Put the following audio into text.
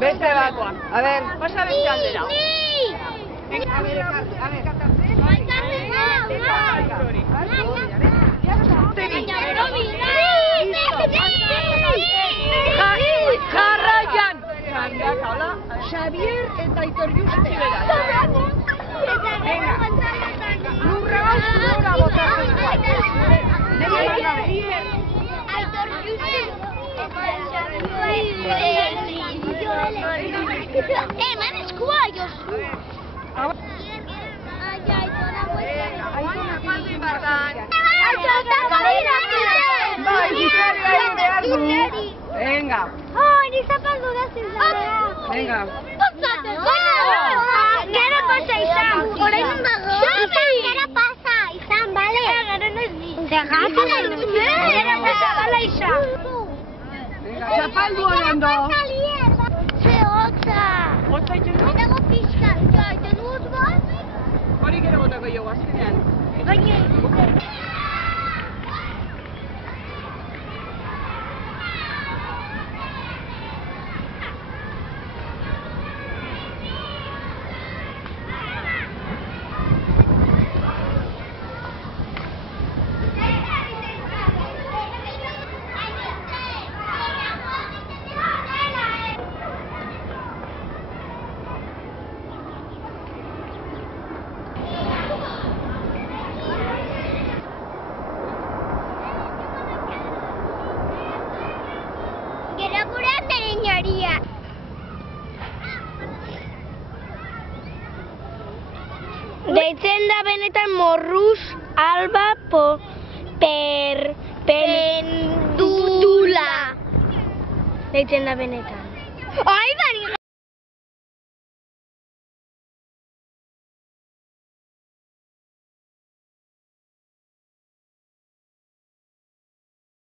Beste bat. A ver, pasa beste aldera. Jarraian! Xavier eta Aitor Juste. Lurra lurra botatzen Aitor Juste. Eman eskua, Josu! Venga. Ai, ni zapaldu da zizara. Venga. Gero pasa izan. Orain dago. Gero pasa izan, bale? Gero nahi. Gero pasa bala izan. Zapaldu horrendo. Ze hotza. Hotza iten du? Dago pixka. Ja, iten dut bat. Hori gero botako jo, azkenean. Baina. Deitzen da benetan morruz alba pendula. Deitzen da benetan. Ai, da